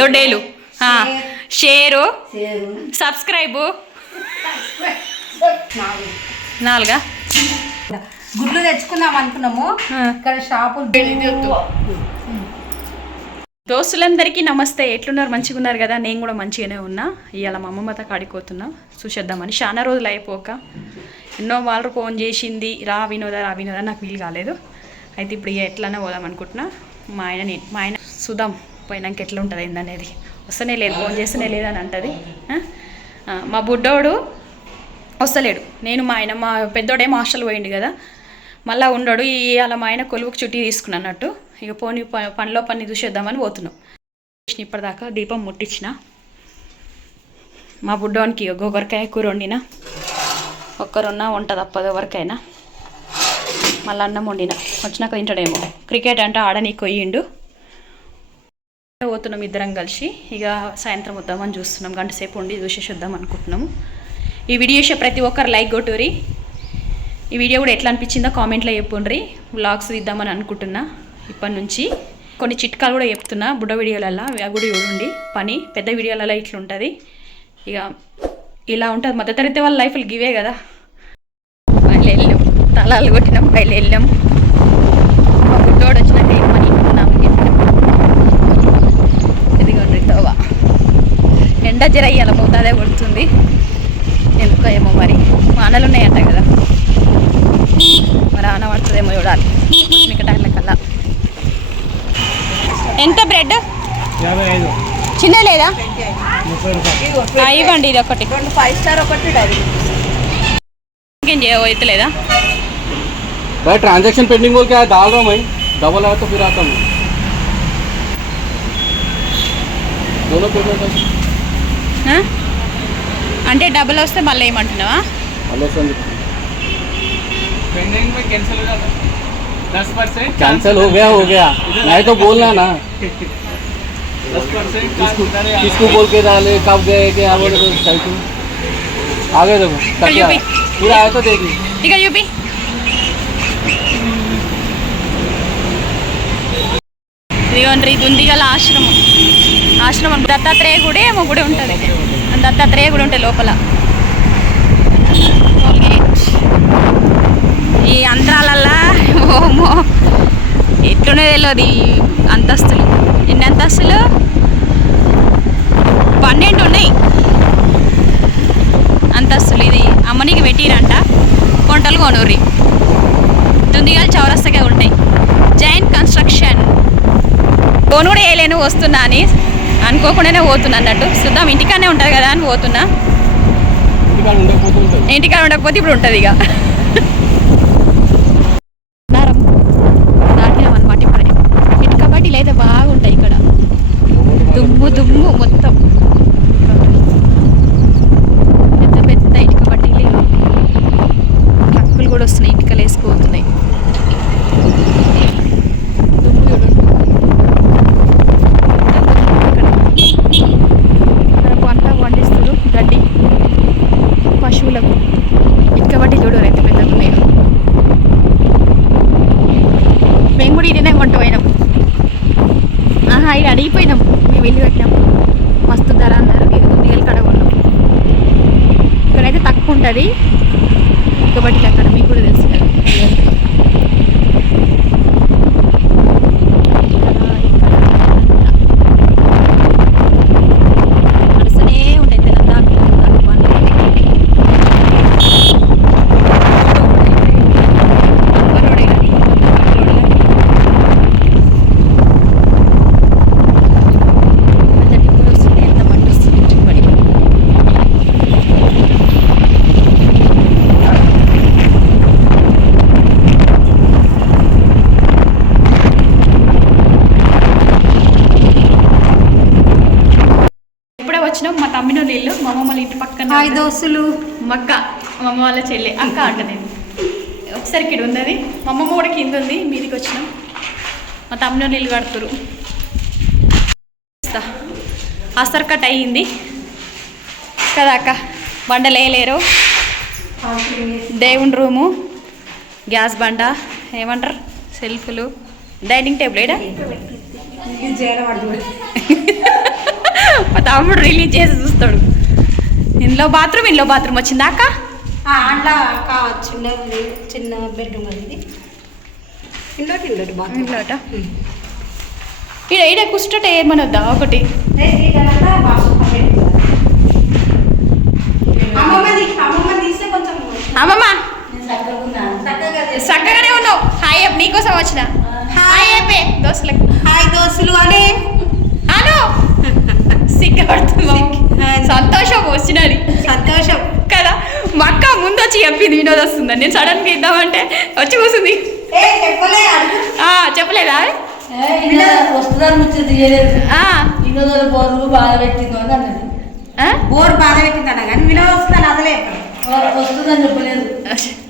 దొడ్డేలు share subscribe 4 గుడ్లు తెచ్చుకుందాం అనుకున్నాము. ఇక్కడ షాపులు దోస్తులందరికీ నమస్తే. ఎట్లున్నారు? మంచిగా ఉన్నారు కదా? నేను కూడా మంచిగానే ఉన్నా. ఇవాళ మా అమ్మమ్మతో కాడిపోతున్నా చూసేద్దామని. చాలా రోజులు అయిపోక ఎన్నో వాళ్ళు ఫోన్ చేసింది, రా వినోదా నాకు వీలు కాలేదు. అయితే ఇప్పుడు ఎట్లన్నా పోదాం అనుకుంటున్నా. మా ఆయన చూద్దాం పోయినాక ఎట్లా ఉంటుంది ఏందనేది. వస్తేనే లేదు, ఫోన్ చేస్తేనే లేదని అంటది. మా బుడ్డోడు వస్తలేడు. నేను మా పెద్దోడేమో హాస్టల్ పోయిండు కదా, మళ్ళీ ఉండడు. ఇవాళ మా ఆయన కొలువుకు చుట్టి తీసుకున్నట్టు. ఇక పోనీ పనిలో పని చూసేద్దామని పోతున్నాం. ఇప్పటిదాకా దీపం ముట్టించిన. మా బుడ్డోనికి గోగరకాయ కూర వండిన. ఒక్కరున్నా వంట తప్పదు ఎవరికైనా. మళ్ళీ అన్నం వండిన. వచ్చినాక తింటాడేమో. క్రికెట్ అంటే ఆడనీకి పోయిండు. పోతున్నాం ఇద్దరం కలిసి. ఇక సాయంత్రం వద్దామని చూస్తున్నాం. గంట సేపు ఉండి చూసేసి వద్దాం అనుకుంటున్నాము. ఈ వీడియో ప్రతి ఒక్కరు లైక్ కొట్టుర్రి. ఈ వీడియో కూడా ఎట్లా అనిపించిందో కామెంట్లో చెప్పుండ్రి. వ్లాగ్స్ తీద్దామని అనుకుంటున్నా. ఇప్పటి నుంచి కొన్ని చిట్కాలు కూడా చెప్తున్నా బుడ్డ వీడియోలలో. అవి కూడా చూడండి. పని పెద్ద వీడియోలలో ఇట్లా ఉంటుంది. ఇక ఇలా ఉంటుంది. మధ్యతరగతి వాళ్ళ లైఫ్లు గివే కదా. బయలు వెళ్ళాం, తలాలు కొట్టినాం, బయలు వెళ్ళాం. మా బుడ్డోడు వచ్చినాక ఏమని ఉన్నాము. ఇదిగోండి తోవా. ఎండ జరయ్యాల పోతాదే కొడుతుంది. ఎందుకో ఏమో మరి. వానలు ఉన్నాయంట కదా, మరి ఆన పడుతుందేమో చూడాలి. మిగతాల కల్లా. ఎంత బ్రెడ్? చిన్న లేదా? ఇవ్వండి. ఇది ఒకటి 5 స్టార్ ఒకటి. ఇంకేం చేయలేదా? भाई ट्रांजैक्शन पेंडिंग बोल के डाल रहा हूँ मैं. डबल आया तो फिर आता हूँ. दोनों पेमेंट అంటే డబుల్ వస్తే మళ్ళీ ఏమంటున్నావా? पेंडिंग में कैंसिल हो जाता है. 10% कैंसिल हो गया नहीं तो बोलना ना. 10% किसको बोल के डाले, कब गए क्या बोले तो साइकिल आगे देखो पूरा आया तो देखिए. ठीक है यूपी. ఇదిగోండి దుందిగల ఆశ్రమం దత్తాత్రేయ గుడి ఏమో గుడి ఉంటుంది. దత్తాత్రేయ గుడి ఉంటాయి లోపల. ఈ అంతరాలల్లా ఓమో ఎట్లునే తెలియదు. ఈ అంతస్తులు ఎన్ని అంతస్తులు? 12 ఉన్నాయి అంతస్తులు. ఇది అమ్మనికి పెట్టిరంట. కొంటలు కొనుర్రి. దుందిగాలు చౌరస్తగా ఉంటాయి. జైన్ కన్స్ట్రక్షన్. ఫోన్ కూడా వేయలేను వస్తున్నా అని. అనుకోకుండానే పోతున్నా అన్నట్టు. చూద్దాం ఇంటికానే ఉంటుంది కదా అని పోతున్నా. ఇంటికాడ ఉండకపోతే ఇప్పుడు ఉంటుంది ఇక. దాటినామన్నమాట. ఇప్పుడే ఇటుక బట్టి లేదా బాగుంటాయి ఇక్కడ. దుమ్ము మొత్తం. పెద్ద పెద్ద ఇటుక బట్టీలు. ట్రక్కులు కూడా వస్తున్నాయి. ఇటుకలు వేసుకుపోతున్నాయి. పండిస్తారు గడ్డి పశువులకు. ఇటుక బట్టి చూడరు ఎంత పెద్దగా ఉన్నాయో. మేము కూడా ఇదనే కొంట పోయినాం. ఇది అడిగిపోయినాం. మేము వెళ్ళి కట్టినాము. మస్తు ధర అన్నారు. ఇది దిగలు కడ కొన్నాం. ఇక్కడైతే తక్కువ ఉంటుంది ఇటుక బట్టి అక్కడ. మీకు కూడా తెలుసు కదా. మా తమ్మిన నీళ్ళు మా అమ్మ వాళ్ళ ఇంటి పక్కన. దోస్తులు మక్క మా అమ్మ వాళ్ళ చెల్లి అక్క అంటది. ఒకసారి ఇక్కడ ఉన్నది. మా అమ్మమ్మ కూడా కింద ఉంది. మీదికి వచ్చినాం. మా తమ్మిన నీళ్ళు కడుతురు. ఆస్తర్ కట్ అయ్యింది కదా అక్క. బండలు వేయలేరు. దేవుని రూము, గ్యాస్ బండ, ఏమంటారు సెల్ఫ్లు, డైనింగ్ టేబుల్. ఏడా మా తమ్ముడు రిలీజ్ చేసి చూస్తాడు. ఇంట్లో బాత్రూమ్ వచ్చిందా అక్క? అట్లా కావచ్చు, చిన్న బెడ్రూమ్ అది ఇది. ఇంకోటి బాత్రూమ్. ఇంట్లోట ఈడ కుష్టట ఏమనొద్దా ఒకటి? అమ్మమ్మ చక్కగానే ఉన్నావు. హాయ్ అప్ నీకోసం వచ్చిన. హాయ్ అయిపోయి దోస్తులకు. హాయ్ దోస్తులు అని అను సిగ్గుపడుతున్నావు. సంతోషం వచ్చినది సంతోషం కదా. మా అక్క ముందు వచ్చి చెప్పింది వినోద్ వస్తుందని. నేను సడన్గా ఇద్దామంటే వచ్చి కూర్చుంది. చెప్పలేదా? వస్తుందని ముచ్చట బాధ పెట్టిందో అని అన్నది. బోర్ బాధ పెట్టింది అన్న కానీ వినోద్ వస్తుందని అసలే వస్తుందని చెప్పలేదు.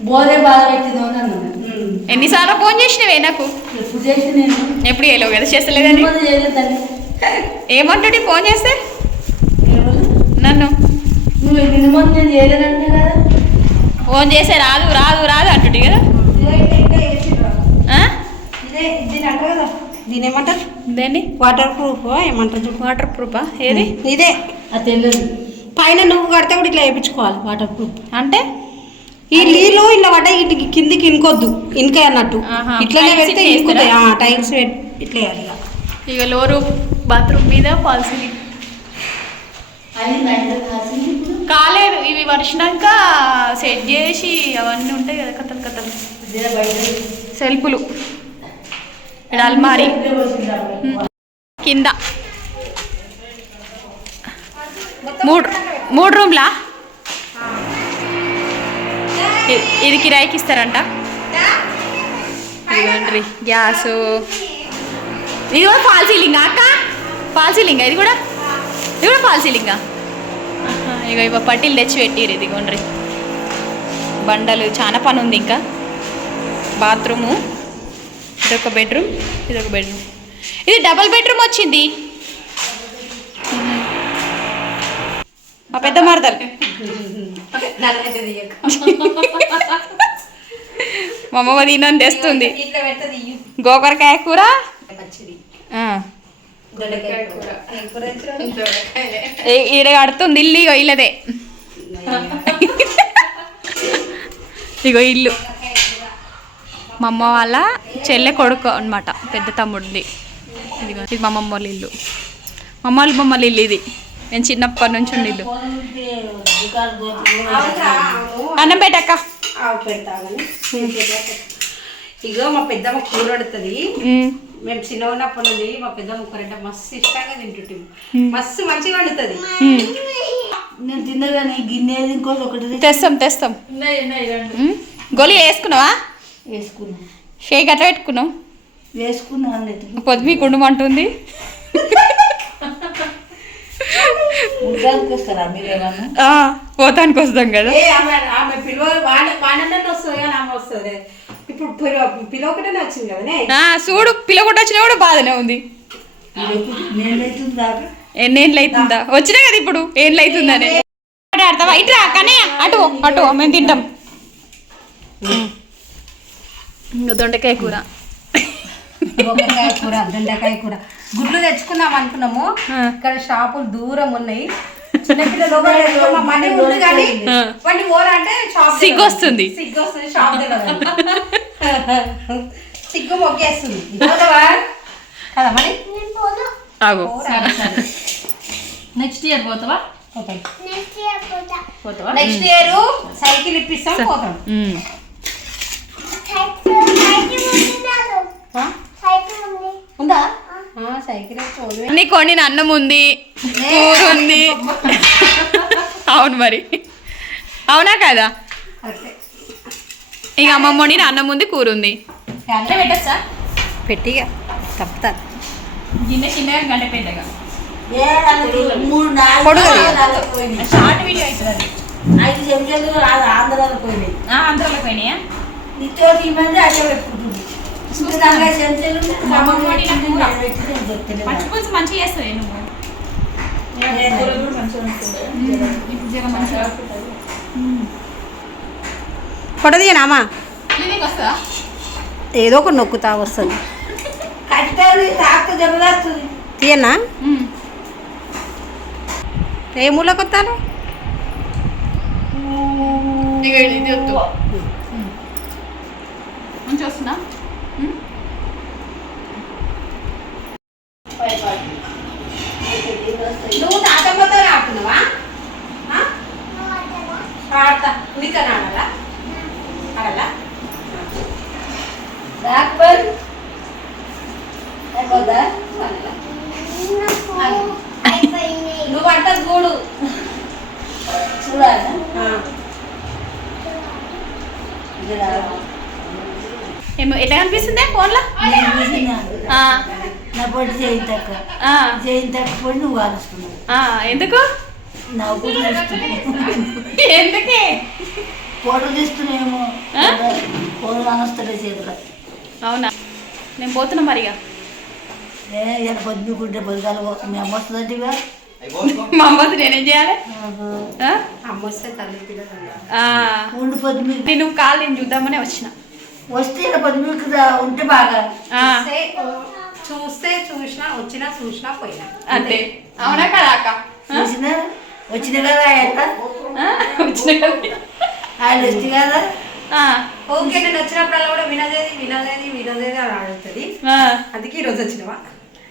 బోరే బాధ పెట్టిందో అని అన్నది. ఎన్నిసార్లు ఫోన్ చేసినవే నాకు? ఎప్పుడు చేసి నేను ఎప్పుడు చేయలేవు కదా. చేస్తలేదని ఏమంటుడి ఫోన్ చేస్తే నన్ను? నువ్వు ఎన్ని మంది నేను చేయలేదంటే కదా. ఫోన్ చేస్తే రాదు రాదు రాదు అంటుడి కదా. దీని ఏమంటారు? దేన్ని? వాటర్ ప్రూఫ్ ఏమంటారు? వాటర్ ప్రూఫా? ఏది? ఇదే అది తెలియదు. పైన నువ్వు కడితే కూడా ఇట్లా వేయించుకోవాలి వాటర్ ప్రూఫ్. అంటే ఈ నీళ్ళు ఇలా పడ్డ ఇంటికి కిందికి ఇనుకోద్దు, ఇనుక అన్నట్టు ఇట్లనే పెడితే ఇనుకుతాయి. టైల్స్ ఇట్లా వేయాలి. ఇక లోరు బాత్రూమ్ మీద ఫాల్ సీలింగ్ కాలేదు. ఇవి వర్షినాక సెట్ చేసి అవన్నీ ఉంటాయి కదా కథలు కథలు. సెల్ఫులు, ఇక్కడ అల్మారీ కింద మూడు రూమ్లా. ఇది కిరాయికి ఇస్తారంట. ఇదిగోండి గ్యాసు. ఇది కూడా ఫాల్ సీలింగా అక్క? ఫాల్ సీలింగా ఇది కూడా ఫాల్ సీలింగా? ఇగో పట్టీలు తెచ్చి పెట్టిరు. ఇదిగోండ్రి బండలు. చాలా పని ఉంది ఇంకా. బాత్రూము, ఇదొక బెడ్రూమ్, ఇదొక బెడ్రూమ్. ఇది డబల్ బెడ్రూమ్ వచ్చింది. మా పెద్ద మరదలు మా అమ్మమ్మ దీని తెస్తుంది. గోకరకాయ కూర, ఈడ కడుతుంది ఇల్లు. ఇగో ఇల్లదే. ఇగో ఇల్లు మా అమ్మ వాళ్ళ చెల్లె కొడుకు అనమాట, పెద్ద తమ్ముడిది. ఇదిగో ఇది మా అమ్మమ్మ వాళ్ళ ఇల్లు. మా అమ్మమ్మ ఇల్లు ఇది. నేను చిన్నప్పటి నుంచి ఉండి ఇల్లు. అన్నం పెట్టక్క. ఇగో మా పెద్దమ్మ కూర పడుతుంది. మేము చిన్న ఉన్నప్పటి నుండి మా పెద్దమ్మ కూర అంటే మస్తు ఇష్టంగా తింటుంటాం. మస్తు మంచిగా వండుతుంది. నేను తిన్నగానే గిన్నె ఇంకోటి ఒకటి తెస్తాం. గోళీ వేసుకున్నావా? వేసుకున్నాం. షేక్ అట్లా పెట్టుకున్నావు? వేసుకున్నాను. పొద్దు మీ కుండమంటుంది. పోతానికి వస్తాం కదా. ఆమె వస్తుంది కానీ ఆమె వస్తుంది. ఇప్పుడు పిలవకటే వచ్చింది కదా. చూడు పిలవకుండా వచ్చినా కూడా బాధనే ఉంది. ఎన్నేళ్ళు అవుతుందా? వచ్చినా కదా ఇప్పుడు ఏళ్ళు అవుతుందనే ఆడతావా? ఇట్రా కానీ అటు మేము తింటాం. ఇంకా దొండకాయ కూర, దొండకాయ కూర. గుడ్లు తెచ్చుకుందాం అనుకున్నాము. ఇక్కడ షాపులు దూరం ఉన్నాయి. చిన్నపిల్లలు మనీ ఉంది కానీ వాటి పోరంటే సిగ్గు వస్తుంది. షాప్ సిగ్గు మొక్కేస్తుంది కదా మరి. నెక్స్ట్ ఇయర్ పోతావా? నెక్స్ట్ ఇయర్ సైకిల్ ఇప్పిస్తాం, పోతాం. ఉందా సైకిల్? నీకు వండిన అన్నం ఉంది, కూర ఉంది. అవును మరి, అవునా కదా? ఇక అమ్మమ్మ వండిన అన్నం ఉంది, కూర ఉంది. పెట్టచ్చా? పెట్టిగా తప్పుతా. గిన్నె చిన్నగా గంట పెద్దగా షార్ట్ వీడియో అవుతుంది. 5 చెంచాలు ఆంధ్రాలో పోయినాయి. ఆంధ్రాలో పోయినాయా? ఇచ్చోటి మంది అదే పెట్టుకుంటుంది. పచ్చిపులుసు మంచిగా చేస్తుంది. ఫోటో తీయనామా? వస్తుందా? ఏదో ఒక నొక్కుతా వస్తుంది. తీయనా? ఏ మూలకు వస్తాను ఇది వద్దు మంచి వస్తున్నా నువ్వు తాతమ్మతో ఆడుతున్నావా ఆడతా నీతో ఆడాలా ఆడాలా నువ్వు అంట చూడు చూడాలి ఏమో ఎట్లా కనిపిస్తుంది ఫోన్లో నా పొట్టి జయంతక్క జయంతక్క పొడి నువ్వు కాలుస్తున్నావు ఎందుకు నా పొడి ఎందుకే ఫోటో తీస్తున్నాయేమో ఫోటో కానొస్తాడే చేతులు అవునా నేను పోతున్నా మరిగా ఇలా పొద్దుకుంటే పొద్దుగాల మీ అమ్మ వస్తుందంటిగా మా అమ్మతో నేనేం చేయాలి అమ్మ వస్తే తల్లి పిల్లలు ఉండి పొద్దు మీకు నేను కాళ్ళు నేను చూద్దామనే వచ్చిన వస్తే ఇలా పొద్దు మీకు ఉంటే బాగా చూస్తే చూసినా చూసినా పోయినా అంతే అవునా కదా అక్క వచ్చిన కదా వచ్చిన కదా ఆయన వచ్చి కదా ఓకే నేను వచ్చినప్పుడల్లా కూడా వినదేది అని అడుగుతుంది అందుకే ఈరోజు వచ్చినవా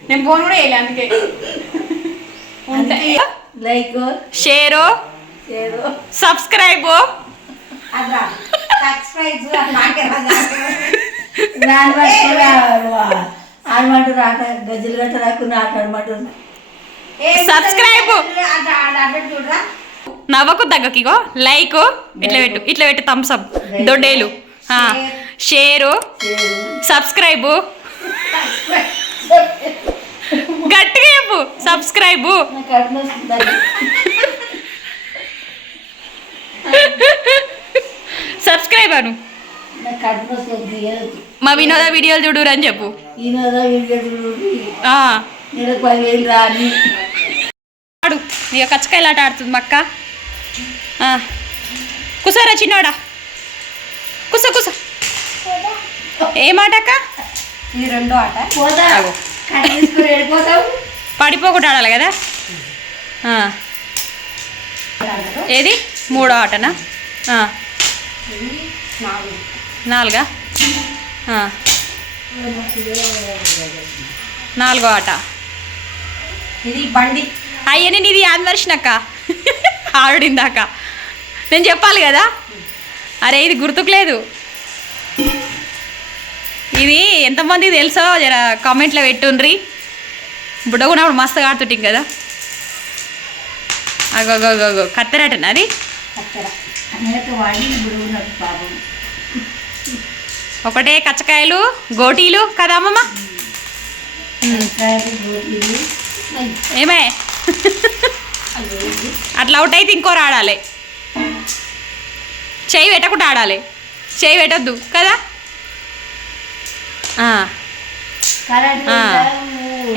నేను ఫోన్ కూడా వేయలే అందుకే లైక్ షేరు సబ్స్క్రైబ్ అదా సబ్స్క్రైబ్ నాకే ఆడమంటారు ఆట గజ్జలు గట్ట రాకుండా ఆట ఆడమంటారు సబ్స్క్రైబ్ చూడరా నవ్వకు తగ్గకి ఇగో లైక్ ఇట్లా పెట్టు థమ్స్ అప్ దొడ్డేలు షేరు సబ్స్క్రైబ్ గట్టిగా చెప్పు సబ్స్క్రైబ్ సబ్స్క్రైబ్ అను మా వినోద వీడియోలు చూడురు అని చెప్పు ఆడు ఇక కచ్చకాయలు ఆట ఆడుతుంది మక్క కుసరా చిన్నోడా కుస ఏమాటక్క ఇది రెండో ఆట పడిపోకుండా ఆడాలి కదా ఏది మూడో ఆటనా నాలుగా నాలుగో ఆట ఇది బండి అయ్యని నీది యాన్వర్షనక్క ఆడిందాక నేను చెప్పాలి కదా అరే ఇది గుర్తుకులేదు ఇది ఎంతమంది తెలుసో జర కామెంట్లో పెట్టుండ్రి బుడ్డగున్నప్పుడు మస్తుగా ఆడుతుంటాం కదా అగో కత్తెరటనా అది ఒకటే కచ్చకాయలు గోటీలు కదా అమ్మమ్మ ఏమే అట్లా అవుట్ అయితే ఇంకోరు ఆడాలి చేయి పెట్టకుండా ఆడాలి చేయి పెట్టద్దు కదా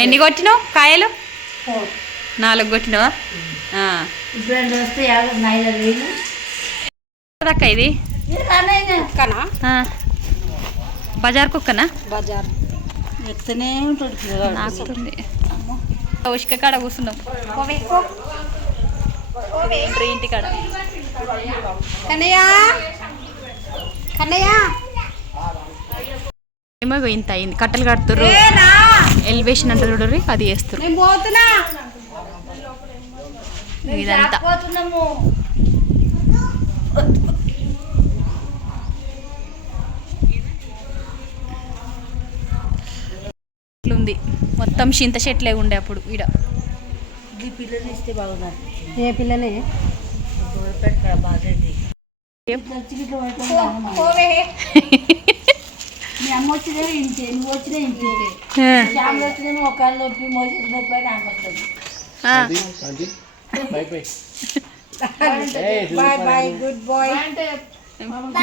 ఎన్ని కొట్టినావు కాయలు 4 కొట్టినావా అక్క ఇది బజార్ కుక్కనా బజార్ ఎత్తనే ఉంటాడు నాకుతుంది ఉష్క కాడ కూర్చున్నాం ఇంటి కాడ కన్నయ్య ఏమో ఇంత అయింది కట్టలు కడుతుర్రు ఎలివేషన్ అంటే చూడరు అది వేస్తారు నేను పోతున్నా ఇదంతా ఇట్లుంది మొత్తం చింత చెట్లే ఉండే అప్పుడు ఈడ ఈ పిల్లని ఇస్తే బాగున్నారు ఏ పిల్లనే మీ అమ్మ వచ్చినా ఇంటి నువ్వు వచ్చినా ఇంటి ఫ్యామిలీ వచ్చినా ఒకళ్ళు నొప్పి మోసేసి నొప్పి అని నాకు వస్తుంది bye good bye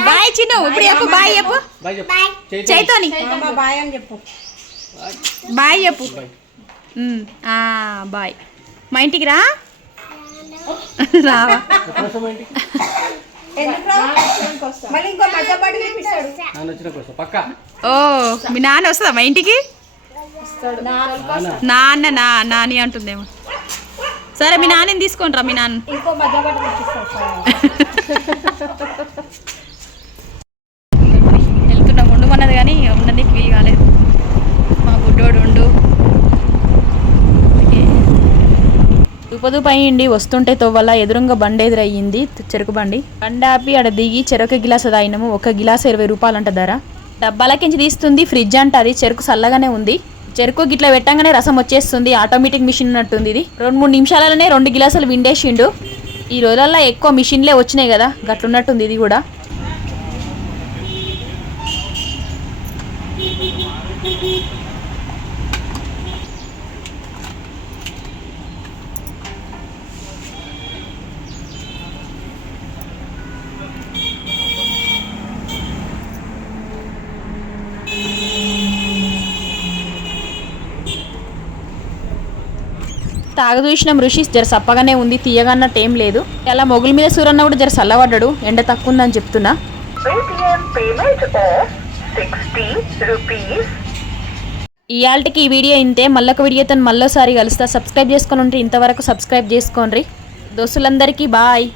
bye Chinnu ఇప్పుడు చెప్పు బాయ్ చెప్పు చైతోని బాయ్ అని చెప్పు బాయ్ చెప్పు బాయ్ మా ఇంటికి రా రావా మళ్ళీ ఇంకో మధ్యపాటి చూపిస్తాడు ఓ మీ నాన్న వస్తుందా మా ఇంటికి నాన్న నాని అంటుందేమో సరే మీ నాన్నని తీసుకొని రా మీ నాన్న. ఇంకో మధ్య పట్టు తెచ్చిస్తాను. వెళ్తున్నాం ఉండమన్నది కానీ ఉండడానికి వీలు కాలేదు. మా బుడ్డోడు ఉండు దుపదుపు అయ్యిండి. వస్తుంటే తోవల్ల ఎదురుంగా బండి ఎదురయ్యింది, చెరుకు బండి. బండి ఆపి ఆడ దిగి చెరుకు గిలాస తాగినాము. ఒక గిలాస 20 రూపాయలు అంట ధర. డబ్బాలకించి తీస్తుంది, ఫ్రిడ్జ్ అంట. అది చెరుకు చల్లగానే ఉంది. చెరుకు గిట్లా పెట్టంగానే రసం వచ్చేస్తుంది. ఆటోమేటిక్ మిషన్ ఉన్నట్టుంది ఇది. 2-3 నిమిషాలలోనే 2 గిలాసులు విండేసిండు. ఈ రోజుల్లో ఎక్కువ మిషన్లే వచ్చినాయి కదా, గట్లున్నట్టుంది ఇది కూడా. తాగ చూసినాం ఋషి, జర సప్పగానే ఉంది, తీయగన్నట్టు ఏం లేదు. అలా మొగుల మీద సూరన్న కూడా జర చల్లబడ్డాడు, ఎండ తక్కువ ఉందని చెప్తున్నా. ఇయాల్టికి ఈ వీడియో ఇంతే. మళ్ళొక వీడియోతో మళ్ళోసారి కలుస్తా. సబ్స్క్రైబ్ చేసుకొని ఉంటే ఇంతవరకు సబ్స్క్రైబ్ చేసుకోండి. దోస్తులందరికీ బాయ్.